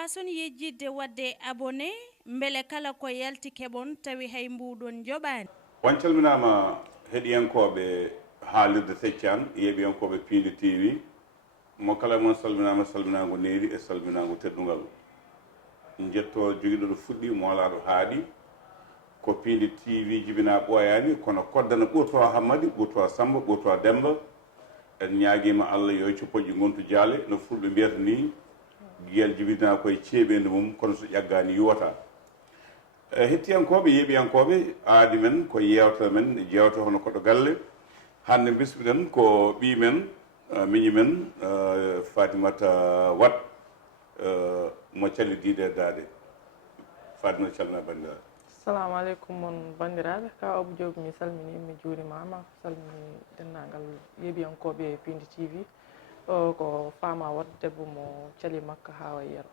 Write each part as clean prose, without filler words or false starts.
mbason yejjidde wadde abonné mbele kala ko yalti keɓon tawi hay mbuɗon joɓani on calminama heɗiyankoɓe haalirde Seccan yeeɓiyankoɓe Piindi TV mo kala moon salminama salminago neeri e salminago teddugal jetto joguiɗo ɗo fuɗɗi molaɗo haaɗi ko Piindi TV jibina ɓooyani kono koddana ɓurto Hammadi ɓurto Samba ɓurto Demba en ñaaguima Allah yo coppoƴƴi gontu jaale no fulɓe mbiyata ni guiyal jibina koye ceeɓede mum kono so ƴaggani yuwata hettiyankoɓe yeeɓiyankoɓe aadi men ko yewtere men jewte hono koɗo galle hande bismiɗen ko ɓii men miñi men Fatimata Wat mo callidiɗe e daade Fatimata calmina bandiraɓe. Assalamu aleykum mon bandiraɓe ka Abou Diop mi salmini mi juurimama salmini dendagal yeeɓiyankoɓe Piindi TV o ko Fama Wat debbo mo cali Makka Hawa Yero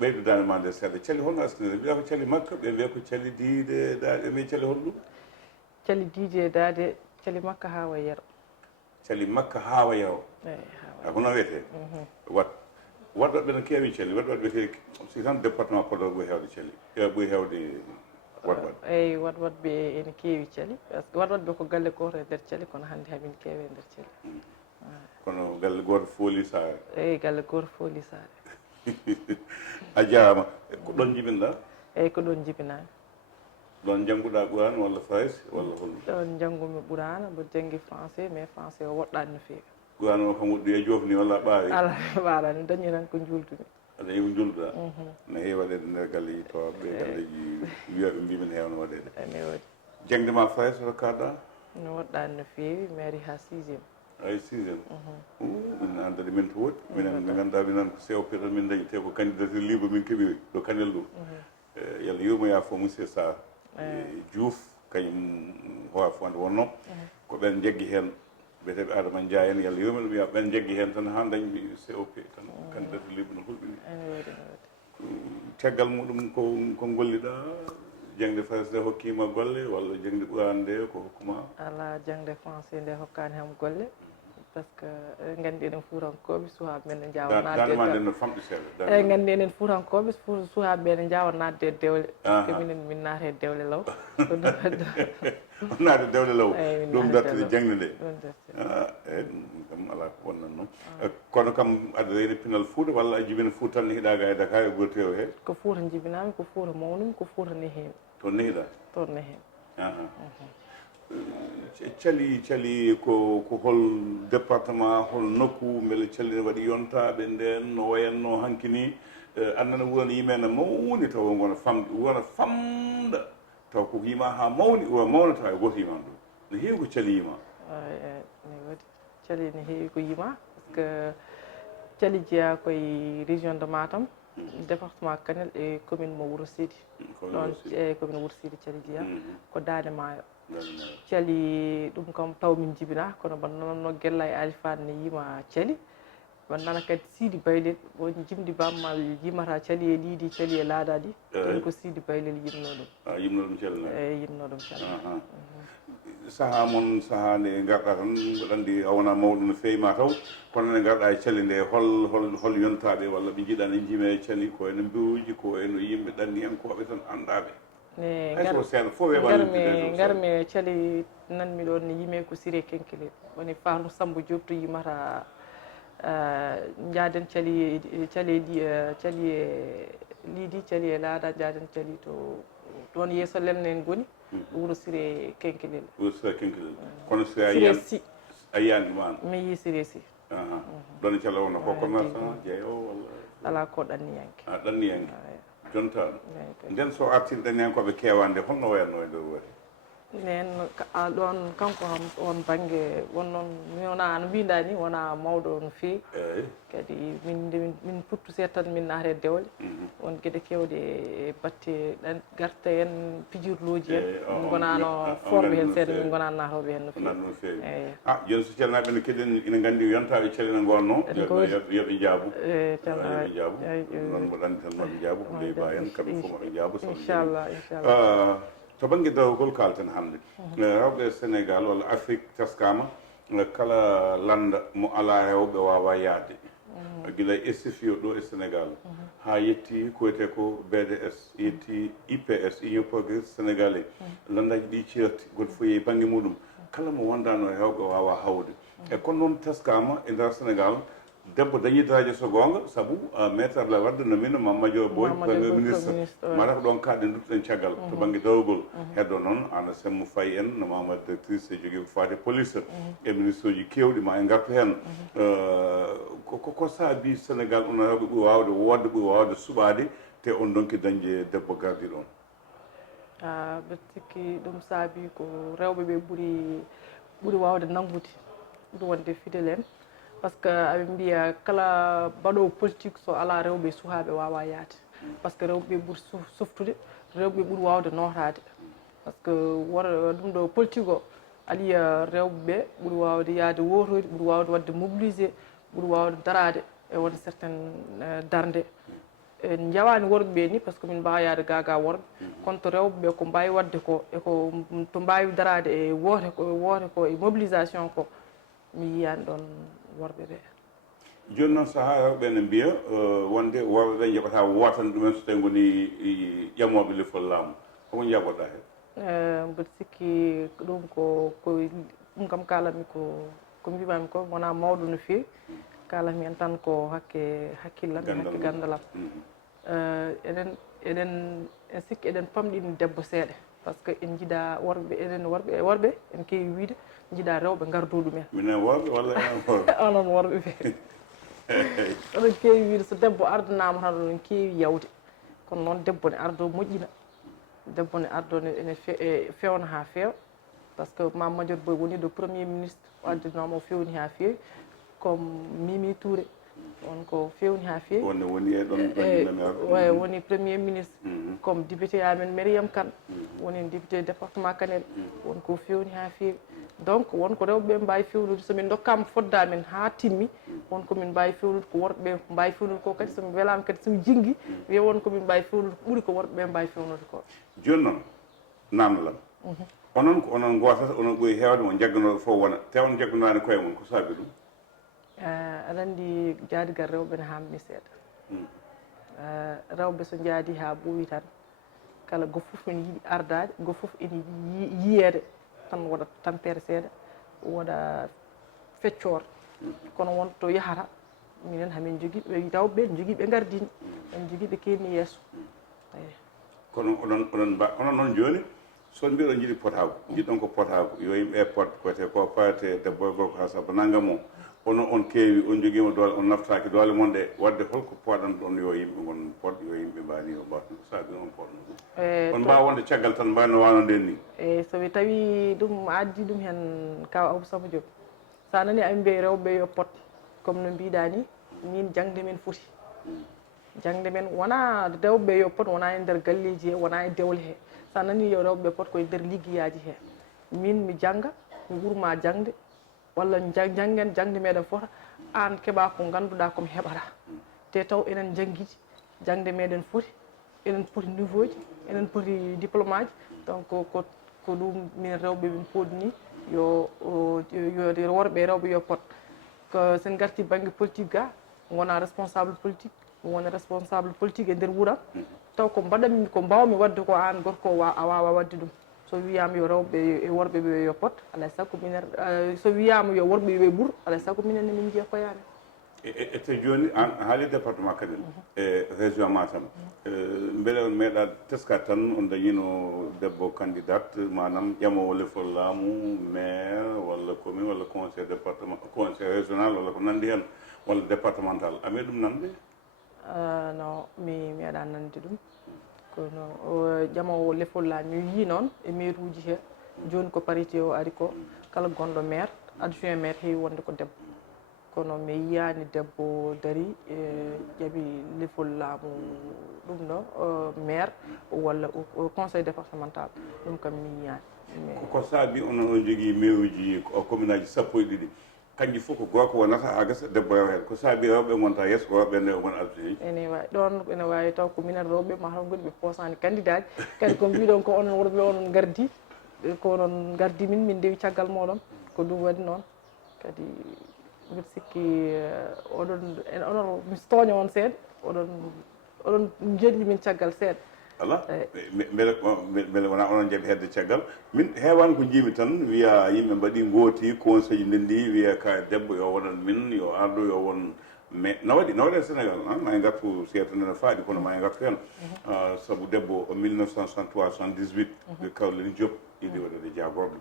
ɓeyɗodani ma nde seeɗa cali holno astinire wiya ko cali Makka ɓe wiya ko cali diide daade mais cali holɗum cali diide daade cali Makka Hawa Yero cali Makka Hawa Yero hono wiyete wat waɗɗoɓe no keewi cali waɗɗoɓe wiyete si tan département Podor ɓuuri hewde cali ɓuuri hewde watwaɗ eyyi watwaɗɓe ene keewi cali par ce que watwaɗɓe ko galle goto e nder cali kono hannde hamin keewe e nder cali kono galle goto fooli saare eyyi galle goto fooli saare a jarama ko ɗon jibinɗa eyyi ko ɗon jibinami ɗon jangguɗa Qur'an walla Faris walla holɗum ɗon janggumi Qur'an mbo janggi français mais français o woɗɗani no feewi Qur'an o kam woɗɗoy e jofni walla ɓaari ala ɓaarani dañi tan ko juldumi aɗa yiwi julduɗa no heewi waɗede nder galleji towaɓe galleji wiyaɓe mbimen hewno waɗede ene waɗi jangdema Faris oto kalɗa no woɗɗani no feewi mairi ha 6e ay 6e min andade min to woɗɗi minen ɓe ganduɗa minen ko COP tan min dañi te ko candidature libre min keeɓi ɗo Kanel ɗo yalla yurmoya fo monsieur Sarr Diouf kañum howa fonde wonno ko ɓen jaggi hen biyeteɓe Adama Ndiaye en yalla yurmo ɗum ya ɓen jaggi hen tan ha dañi COP tan candidature libre no hulɓini caggal muɗum ko golliɗa jangde Faris nde hokkima golle walla jangde Qur'an nde ko hokkuma ala jangde français nde hokkani ham golle par ce que gandi enen Fuutankoɓe suhaɓe men ne jawa nadde no famɗi seeɗa eyyi gandi enen Fuutankoɓe suhaɓe ne jawa nadde e dewle par ce que minen min naata e dewle law naade dewle law ɗum dartide jangde nde eyyi ɗum kam ala ko wonnan noon kono kam aɗa reyni pinal Fouta walla a jibina Fouta tan nehiɗa ga e Dakar e ɓuurti o he ko Fouta jibinami ko Fouta mawnumi ko Fouta nehimi toon nehiɗa toon nehimi cali ko hol département hol nokku beele cali ne waɗi yontaɓe nden no wayanno hanki ni annana wurano yimene mawni taw gona famde wona famɗa taw ko yima ha mawni o mawna taw e goto yiman ɗum no heewi ko cali yima ne waɗi cali ne heewi ko yima par ce que cali jeeya koye région de Matam département Kanel e commune mo Wouro Sidi ɗon e commune Wouro Sidi cali jeeya ko Dande Maayo cali ɗum kam taw min jibina kono mbaɗa nonno Guella e Alifane ne yima cali mbaɗa nana kadi Sidi Baylel woni jimdi bammal yimata cali e Liidi cali e laada ɗi ɗum ko Sidi Baylel yimno ɗum yimno ɗum calina eyyi yimno ɗum calina saaha moon saaha nde garɗa tan mboɗa andi a wona mawɗo no feewi ma taw kono nde garɗa e cali nde hol yontaɓe walla ɓe jiiɗa ne jiime e cali ko ene mbiruji ko eno yimɓe ɗanniyankoɓe tan andaɓe garmi e cali nanmi ɗon ne yime ko Siré Kenkele woni Farou Samba Diop to yimata jaaden cali e Liidi cali e laada jaaden cali to ɗon yeeso lelne en goni Wouro Siré Kenkelel Wouro Siré Kenkelel kono Siré Sy a yiyani ɗumana mi yi Siré Sy ɗon cala wonno ko commerçant jeeyowo walla ala ko ɗanniyanke ɗanniyanke jontaɗo nden so artiri ɗanniyankoɓe kewande holno wayanno e nder wuuri nen ɗon kanko kam on banggue wonnoon mi wona no mbinda ni wona mawɗo no feewi kadi min puttu seeɗa tan min naata e dewle won gueɗe kewɗe e batte garta en pijirloji en gonano forɓe hen seeɗa min gonano natoɓe hen no feewi joni so calnaɓe no keɗen ina gandi yontaɓe cali no gonno yoɓe jaabu yoɓe jaabu noon mboɗo andi tan moɓe jaabu ko ley ba en kamɓe fof moɓe jaabu inchallah to banggue dawgol kalten hannde rewɓe Sénégal walla Afrique teskama kala landa mo ala rewɓe wawa yaade gila SFIO ɗo e Sénégal ha yetti ko wiyete ko BDS yetti IPS Union Progressiste Sénégalais landaji ɗi certi goto fof yehi banggue muɗum kala mo wondano e hewɓe wawa hawde e kono noon teskama e nder Sénégal debbo dañi daraja so gonga saabu maître Abdoulaye Wade nomino Mamadou Boy premier ministre mata ko ɗon kaɗen duttoɗen caggal to banggue dawgol heddo noon ana Semmo Faye en no Mamadou directrice jogui ko fate police e ministre uji kewɗi ma en gartu hen ko saabi Sénégal on rewɓe ɓuuri wawde wodde ɓuuri wawde suɓade te on donki dañde debbo gardiɗo on mbeɗa sikki ɗum saabi ko rewɓe ɓe ɓuuri wawde nanggude ɓuuri wonde fidèle en par ce que aɓe mbiya kala mbaɗowo politique so ala rewɓe suhaɓe wawa yaade par ce que rewɓe ɓuuri softude rewɓe ɓuuri wawde notade par ce que ɗum ɗo politique o aliya rewɓeɓe ɓuuri wawde yaade wotoyde ɓuuri wawde wadde mobilisé ɓuuri wawde darade e won certaine darde en jawani worɓeɓe ni par ce que min mbawa yaade gaga worɓe kono to rewɓeɓe ko mbawi wadde ko eko to mbawi darade e wote ko e mobilisation ko mi yiyani ɗon worɓe ɓe joni noon saaha rewɓe ne mbiya wonde worɓe ɓe jaɓata wotande ɗumen so tawi goni ƴamoɓe lefol laamu koko jaɓoɗa hen mbeɗa sikki ɗum ko ɗum kam kalanmi ko mbimami ko wona mawɗo no fewi kalanmi en tan ko hakkillam e hakke gandalam eɗen sikki eɗen pamɗini debbo seeɗa par ce que en jiiɗa worɓe enen worɓe en keewi wiide jiiɗa rewɓe gardo ɗumen minen worɓe walla enen worɓe onon worɓe ɓe oɗon keewi wiide so debbo ardanama tan oɗon keewi yawde kono noon debbo ne ardo moƴƴina debbo ne ardo ene fewna ha feewa par ce que Mamadou Boy woni ɗo premier ministre o addinoma o fewni ha feewi comme Mimi Touré on ko fewni ha feewi woni e ɗon woni premier ministre comme député amen Mariame Kane woni député département Kanel wonko fewni ha feewi donc wonko rewɓe mbawi fewnude somin dokkama foddamen ha timmi wonko min mbawi fewnude ko worɓeɓe mbawi fewnude ko kadi somi welama kadi somi jingui wiya wonko min mbawi fewnude ko ɓuuri ko worɓeɓe mbawi fewnude ko joni noon namdalam onon ko onon gotata onon ɓuuri hewde mo jagganoɗo fof wona te on jagganani koye mon ko saabi ɗum aɗa andi jaadigal rewɓe ne hamni seeɗa rewɓe so jaadi ha ɓooyi tan kala go fof ene yiiɗi ardade go fof ene yiyede tan waɗa tampere seeɗa waɗa feccor kono wonto yahata minen hamin jogui rewɓe ne jogui ɓe gardini en jogui ɓe kenni yesso eyi kono onon noon joni son mbiɗon jiiɗi potako jiɗɗon ko potako yo yimɓe pot kote ko pate debbo e gorko ha saabu naggam o onon on keewi on joguima doole on naftaki doole mon ɗe wadde holko poɗan ɗon yo yimɓe gon pot yo yimɓe mbani o mbatno ko saabi on poɗno ɗum on mbawa wonde caggal tan mbano wano nden ni eyyi somi tawi ɗum addi ɗum hen kaw Abou Samba Diop sa nani ami mbiye rewɓe yo pot comme no mbiɗa ni min jangde men foti jangde men wona rewɓe yo pot wona e nder galleji he wona e dewle he sa nani yo rewɓe pot koye nder liggueyaji he min mi jangga mi ɓuurma jangde walla janggen jangde meɗen fota an keeɓa ko ganduɗa komi heɓata te taw enen jangguiji jangde meɗen foti enen poti niveau ji enen poti diplôme aji donc ko ɗum min rewɓe min poɗni yo worɓe rewɓe yo pot ko sen garti banggue politique ga wona responsable politique wona responsable politique e nder wuuram taw ko mbaɗanmi ko mbawmi wadde ko an gorko a wawa wadde ɗum so wiyama yo rewɓe e worɓe ɓe yo pot alay saago minen so wiyama yo worɓe ɓe ɓuur alay saago minen min jiiya koyami e te joni an haali département Kanel e région Matam beele on meeɗa teskat tan on dañino debbo candidate manam ƴamowo lefol laamu maire walla commune walla conseil département conseil régional walla ko nandi hen walla départemental a meeɗi ɗum nande non mi meeɗa nande ɗum kono ƴamowo lefol laamu mi yi noon e maire uji he joni ko parité o ari ko kala gonɗo maire adjoint maire heewi wonde ko debbo kono mi yiyani debbo dari e ƴaɓi lefol laamu ɗum ɗo maire walla conseil départemental ɗum kam mi yiyani ko saabi onon on jogui maire uji commune aji sappo e ɗiɗi kanƴi fof ko gorko wonata ha gasa debbo rewa hen ko saabi rewɓe gonta yesso ko rewɓe nde won arsuji ene wawi ɗon ene wawi taw ko minen rewɓe mataw gonɗi ɓe posani candidat kadi ko mbiɗon ko onon worɓe onon gardi ko onon gardi min dewi caggal moɗon ko ɗum waɗi noon kadi mbiɗa sikki onon mi tooña on seeɗa oɗon jeɗɗi min caggal seeɗa ala beele wona onon jaɓi hedde caggal min heewani ko jiimi tan wiya yimɓe mbaɗi gooti conseil ji ndenndi wiya ka debbo yo wonan min yo ardu yo won mais no waɗi e sénégal ma e gartu seeto nde no faaɗi kono ma e gartu heen sabu debbo 1963 78 ɓe Kawleni Diop iɗi waɗade jagorɗo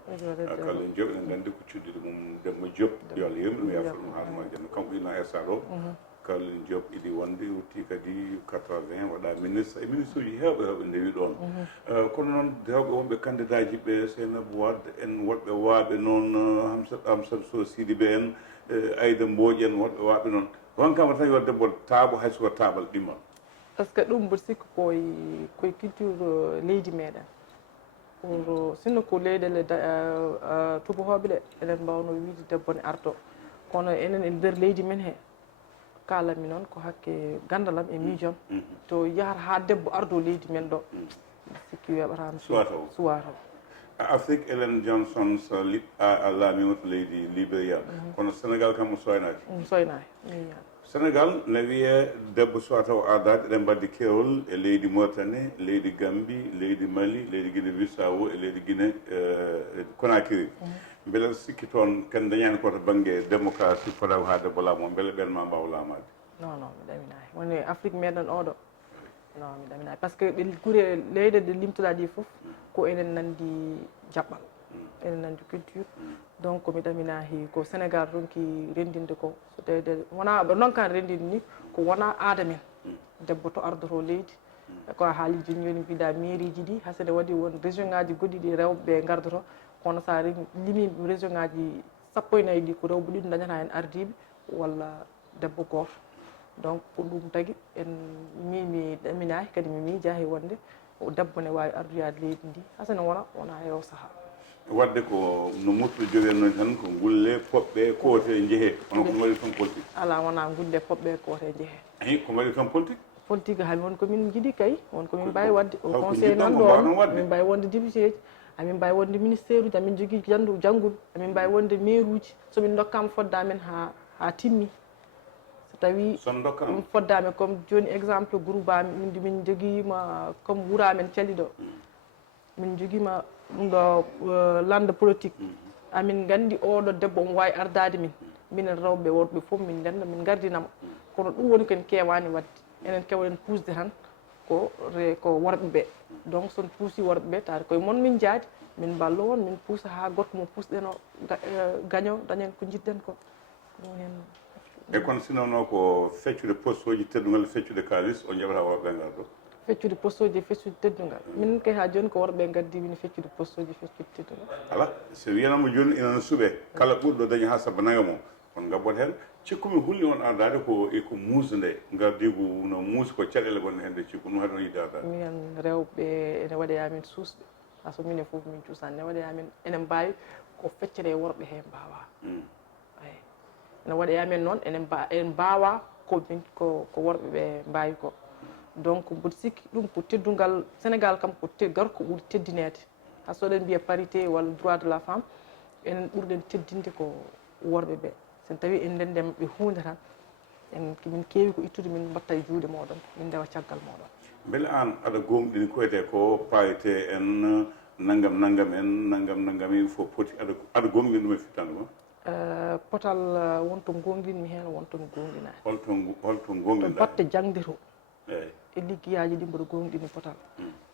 Kawleni Diop eɗen nganndi ko cuɗɗiɗo mum Demba Diop yo Allah yemɗum yafuɗum haatuma janno kanko ino esa ɗo Kawleni Diop iɗi wonde wutti kadi 80 waɗa ministre e ministre uji heewɓe ndewi ɗon kono noon rewɓe wonɓe candidat ji ɓe Seynabou Wade en woɗɓe waaɓe noon Hamsatou Sow Sidibé en Aïda Mbodj en woɗɓe waaɓe noon wonkama tan yo debbo taaɓo hay soko taaɓal ɗimma par ce que ɗum mboɗo sikki koye culture leydi meɗen pour sinno ko leyɗele tubakoɓe ɗe eɗen mbawno wiide debbo ne ardo kono enen e nder leydi men he kalanmi noon ko hakke gandalam e miijom to yahata ha debbo ardo leydi men ɗo sikki weɓatama suwataw Afrique Ellen Johnson so a laamima to leydi Libéria kono Sénégal kam mo soynaki Sénégal ne wiye debbo suwataw ardade eɗen mbaddi kewol e leydi Mauritanie leydi Gambie leydi Mali leydi Guinée Bissau e leydi Guinée Conakry beele sikki toon ken dañani koto banggue démocratie fotaw ha debbo laamo beele ɓen ma mbawa laamade non mi ɗaminaki woni Afrique meɗen oɗo non mi ɗaminaki par ce que ɗe guure leyɗe ɗe limtoɗa ɗi foof ko enen nandi jaɓɓal enen nandi culture donc mi ɗaminaki ko Sénégal ronki rendinde ko so tawde wona ɓe noon kan rendinde ni ko wona aada men debbo to ardoto leydi ko a haali joni joni mbiɗa mairie ji ɗi hasede waɗi won région ngaji goɗɗi ɗi rewɓeɓe gardoto kono sa limi région ngaji 14 ɗi ko rewɓe ɗiɗi dañata hen ardiɓe walla debbo goto donc ko ɗum tagui en mi ɗaminaki kadi mi miija he wonde debbo ne wawi ardoyade leydi ndi hasene wona e saaha wadde ko no muttu joguenno tan ko gulle poɓɓe koote jeehe hono ko waɗi ton politique ala wona gulle poɓɓe koote jeehe ayi ko waɗi ton politique hami won komin jiiɗi kay won komin mbawi wadde au conseil nan ɗon min mbawi wonde député ji amin mbawi wonde ministére uji amin jogui jangguɓe amin mbawi wonde maire uji somin dokkama foddamen ha timmi so tawi ɗum foddame comme joni exemple groupe ami min joguima comme wuuramen caliɗo min joguima ɗum ɗo lande politique amin gandi oɗo debbo omo wawi ardade min minen rewɓe worɓe foof min ndenda min gardinamo kono ɗum woni ken kewani wadde enen kewɗen pusde tan ko worɓeɓe donc son puusi worɓeɓe tawde koye moon min jaadi min ballo won min puusa ha goto mo pusɗen o gaño dañen ko jidden ko ɗum hen e kono sinnono ko feccude poste uji teddugal feccude kalis o jaɓata worɓe ngal ɗo feccude poste uji feccude teddugal min kay ha joni ko worɓe gaddi wini feccude poste uji feccude teddugal ala so wiyanama joni ina suuɓe kala ɓurɗo dañi ha sabbanaga mum on gabbot hen cikkumi hulli on ardade ko eko muusa nde gardigu no muusi ko caɗele gonɗe hende cikku ɗum haɗon yiide ardade minen rewɓe ene waɗayamin suusɓe so minen foof min cuusani ne waɗayamin enen mbawi ko feccere worɓe he mbawa ay ene waɗayamen noon en mbawa ko worɓeɓe mbawi ko donc mboɗo sikki ɗum ko teddugal Sénégal kam ko garko ɓuuri teddinede ha so ɗen mbiya parité walla droit de la femme enen ɓurɗen teddinde ko worɓeɓe sen tawi en ndendem ɓe hunde tan min keewi ko ittude min mbatta e juuɗe moɗon min ndewa caggal moɗon beele an aɗa gomɗini koyete ko parité en naggam en naggam il faut poti aɗa gomɗini ɗum e fittande ma potal wonto gonginmi hen wonto mi gonginani holto gonginɗa batte jangde to e liggueyaji ɗi mboɗo gonɗini potal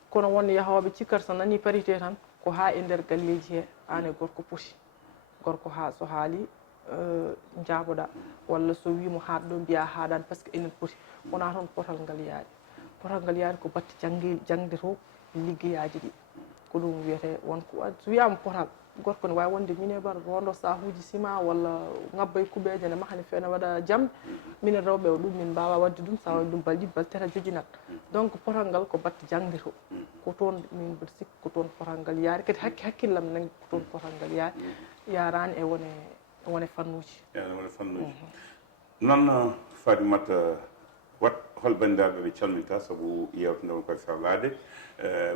kono won yahoɓe cikkata so nani parité tan ko ha e nder galleji he an e gorko poti gorko ha so haali jaaboɗa walla so wimo haɗa ɗo mbiya haɗani par ce que enen poti wona toon potal ngal yaari ko batte jangde to liggueyaji ɗi ko ɗum wiyete wonko so wiyama potal gorko ne wawi wonde minébar rondo sahuji ciment walla ngabba e kuɓeje ne maha ne fewa ne waɗa jamde minen rewɓe o ɗum min mbawa wadde ɗum sa waɗi ɗum balɗiɗi balteta jojinat donc potal ngal ko batte jangde to ko toon min mbiɗa sikki ko toon potal ngal yaari kadi hakkillam nangi ko toon potal ngal yaari yarani e wone fannuji noon Fatimata wat hol bandiraɓe ɓe calminta saabu yewtodema koye fewlade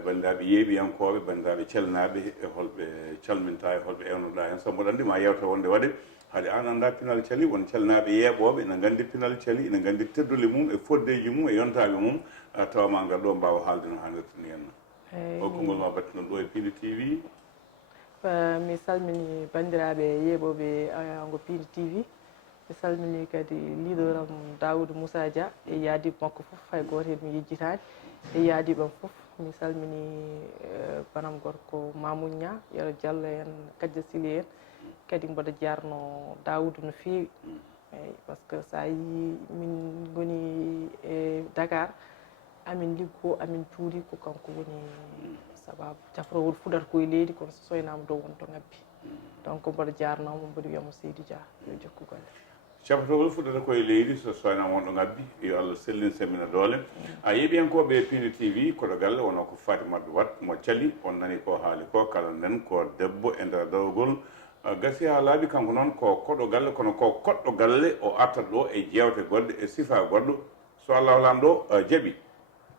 bandiraɓe yeeɓiyankoɓe bandiraɓe calnaɓe e holɓe calminta e holɓe ewnoɗa hen saabu mboɗo andi ma yewta wonde waɗe hade an anda pinal cali won calnaɓe yeeɓoɓe ene gandi pinal cali ene gandi teddule mum e foddeji mum e yontaɓe mum tawma ngal ɗo mbawa haalde no hannirta ni henna o konngol ma battino ɗo e Pili TV. mi salmini bandiraɓe yeeɓoɓe ngo Pili TV. mi salmini kadi leader am Daoudou Moussa Dia e yaadiɓe makko fof hay goto hen mi yejjitani e yaadiɓam fof. mi salmini banam gorko Mamoud Nia Yero Diallo en Kadja Sili en kadi mboɗo jarno Daoudou no feewi eyyi par ce que sa yi min goni e Dakar amin liggo amin cuuri ko kanko woni sababu jafrowol fuɗata koye leydi kono so soynama dow wonto ngabbi donc mboɗo jarnomo mboɗo wiyamo Seydou Dia yo jokku golle. cabatogol fuɗata koye leydi so soynama wonɗo ngabbi yo Allah sellin semmina doole a yeeɓiyankoɓe Pili TV koɗo galle wono ko Fatimaɓe Wat mo cali on nani ko haali ko kala nden ko debbo e nder dawgol gasi ha laaɓi kanko noon ko koɗo galle kono ko koɗɗo galle o artat ɗo e jewte goɗɗe e sifa goɗɗo so Allah lamɗo jaaɓi